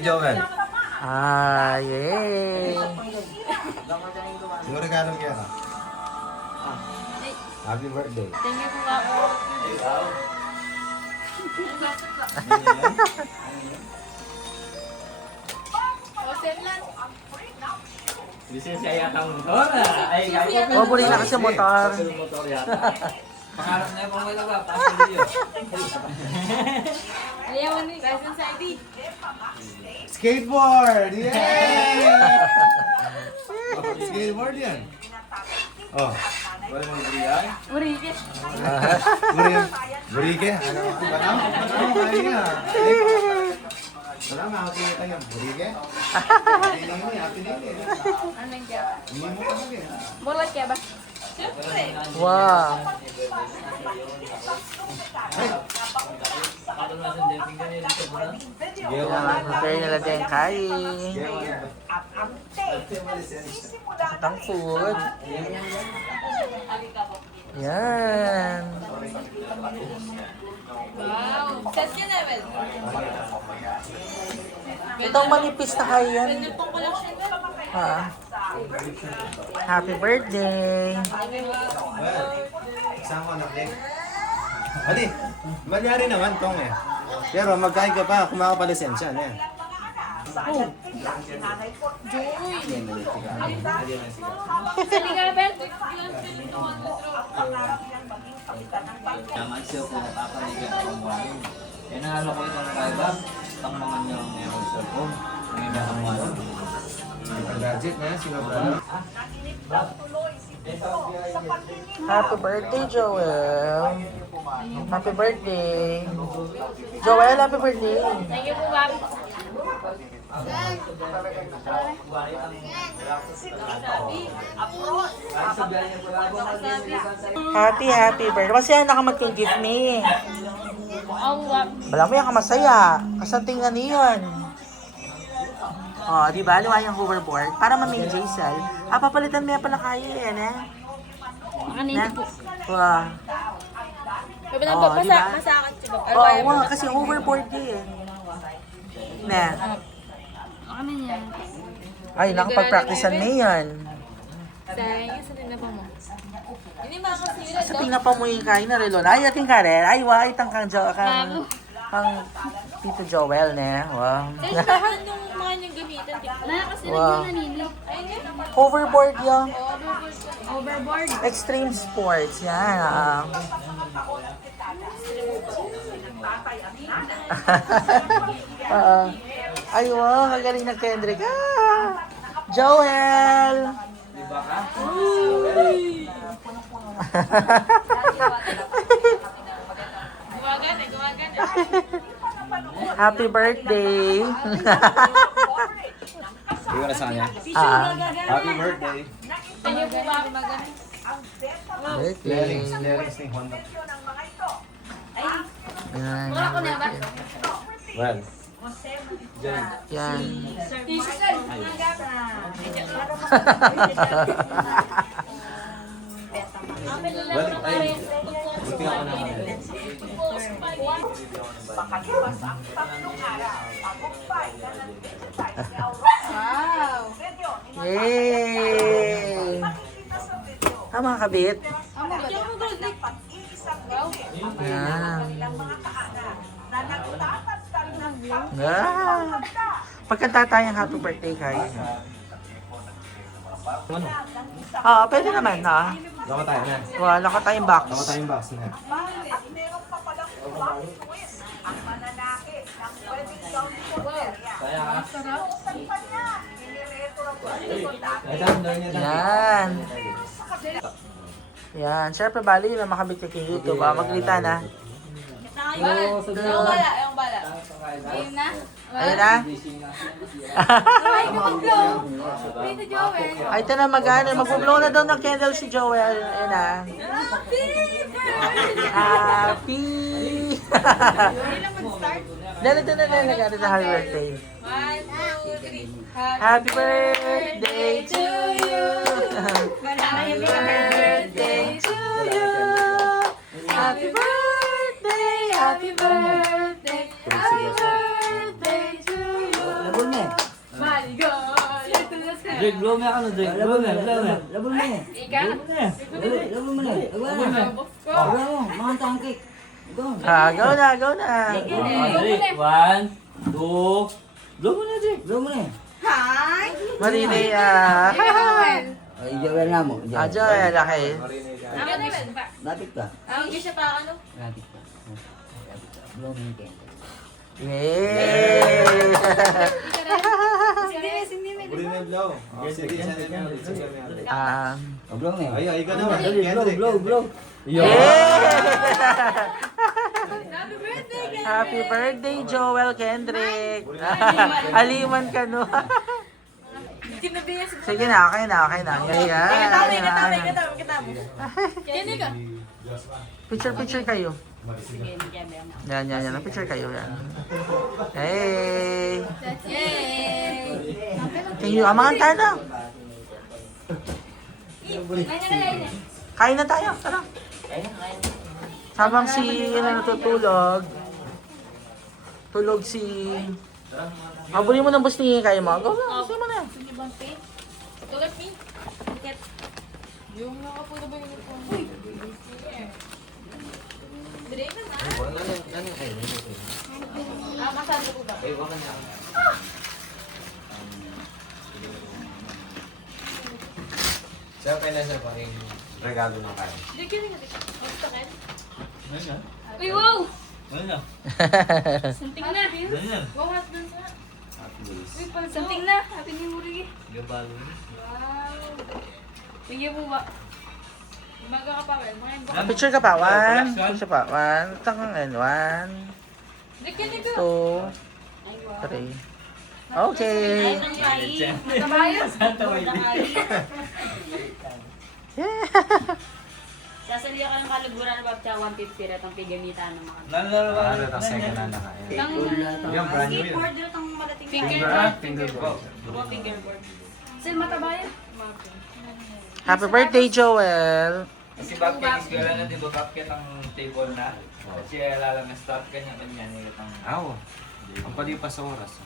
Joel. Yay! Siguro regalo kaya ka. Happy birthday. Thank you po ako. Lisensya yata ang motor. Ay, kaya Oh, buli na kasi motor. motor yata. Pangarap na yung pamala ba? Pasok niyo. Ayaw ni license ID. Skateboard! Yay! Skateboard yan. Oh. Wala mo buriyan? Urige. Burike? Ano? Kaya. Wala nga ako tinita yan. Burike? Hindi mo yan. Pinili. Anong kaya? Hindi mo kasi. Bulat kaya ba? Siyempre. Wow! Yan, prepare nila din kain. Atang food. Yan. Wow. Set ka na, Well. Itong manipis na kain yan. Pwede pong collection na. Ha? Happy birthday! Well, isang ko anak din. Adi, manyari naman tong eh. Pero magkain ka pa, kumaka pa lisensya na yan. Sali ka, Bel. Naman siya po nakakaligan ng walo. Kaya nahalo ko itong kaiba. Itong mga niyong meron sa phone. Ang iba ang walo. Gadget na yan, sinabala. Happy birthday, Joel! Happy birthday! Joel, happy birthday! Thank you po, Bob. Happy birthday! Masaya na ka mag-gift me. Ang Bob. Wala mo yan ka masaya. Kasi tingnan niyon. Oh, di ba? Luwa yung hoverboard. Para maming Jaisal. Papalitan mo yan pala kayo yan, eh. Kanina po. Wow. Sabi na Oh, po, diba? masakit si Bob. Oo, wow, kasi hoverboard din. Na. Ano yan? Ay, nakapag-practicean mo yan. Sayang, sa na po mo. Hindi ba kasi yun? Sa tingnan pa mo yung kain na relon. Ay, ating karer. Ay, wow, itang kang kang Tito Joel, ne. Wow. Kasi lahat nung mga niyang gamitan. Wala kasi Wow. nanini. Ayun yun. Hoverboard yung Overboard. extreme sports. Yan. Ay, wow, magaling na Kendrick. Joel! Di ba ka? Gumagan eh, gumagan eh. Happy birthday! Hindi ko na sa kanya. Ah, Happy birthday. Thank you po, Bob. birthday. Lyrics ni Honda. Yan. Wala ko na ba? Well, Yan. Tissue sir. well, ay, buti ako na Wow. Yay! Tama kabit. Amo ba? Yung gold neck. Wow. Yan. Ah. Pagkanta tayong happy birthday kayo. Ano? Pwede naman ha. Loko tayo na. Wala ka tayong box. Loko tayong box na. Kaya ka? Yan. Yan. Siyempre bali na makabit ka kay YouTube. Maglita na. Yung bala, yung bala. Ayun na. Ayun na. Ay, mag-blow. Dito, Joel. Ay, ito na mag-ano. Mag-blow na daw ng candle si Joel. Ayun na. Happy! Hindi lang mag-start. Dito na nag-ano sa happy birthday. 1, 2, 3. Happy birthday to you! Happy birthday to you. Happy birthday! Happy birthday! Happy birthday to you! Drake, blow me ako, Drake. Blow me, blow me. Labon mo. Ika? Labon mo na. Labon mo na. Ko. Labon mo. Mga tangkik. Ikaw. Go na, go na. Drake, 1, 2, blow mo na, Drake. Labon mo na. Marinay, Ika naman. Ay, Joel na mo. Joel, okay. Ika naman pa. Lapit ka. Ang siya pa ano? Lapit ka. Blow mo na. Yay! Hindi na. Uli na yung blow. Sige, sana na ulit. Sige, na ulit. Blow mo. Ay, ikaw naman. Dali, blow, blow. Happy birthday, guys! Happy birthday, Joel Kendrick. Aliman ka, no? Kinabihan sa... Sige na, okay na, okay na. Ayan. Kini ka? Picture kayo. Yan. Picture kayo. Yan. Hey! Yay! Can you amangan tayo na? Kain na tayo, tara. Habang si natutulog, tulog si... Habulin mo ng bus ni kayo mo. Go na, gusto mo na. Sige bang pay? Tulad ni? Tiket. Yung nakapulo ba yung uniform? Uy! Dire na na. Masabi ko ba? Sir, kaya na siya pa rin regalo ng kain. Di kini nga dito. Gusto ka? Ano yan? Uy, wow! Ano yan? Something na. Ano yan? Wow, husband na. Happy days. Uy, pala something na. Happy New Year. Gabalo. Wow. Sige po ba? Umaga ka pa, well. Mga Picture ka pa, one. Picture pa, one. Tangang and one, Di kini ka. 2, 3. Okay. Matabayas. Yeah. Sasaliya ka ng kaluguran na babcha 150 rat ang pigamitan ng mga Ano itong second hand na kain? Tang Yung brand new yun. skateboard doon ang malating fingerboard. fingerboard. Sir, matabayan. Happy birthday, Joel. Kasi bakit yung na, di ba bakit ang table na? Kasi alalang na start kanya-kanya nila ang... Aw. Ang palipas sa oras.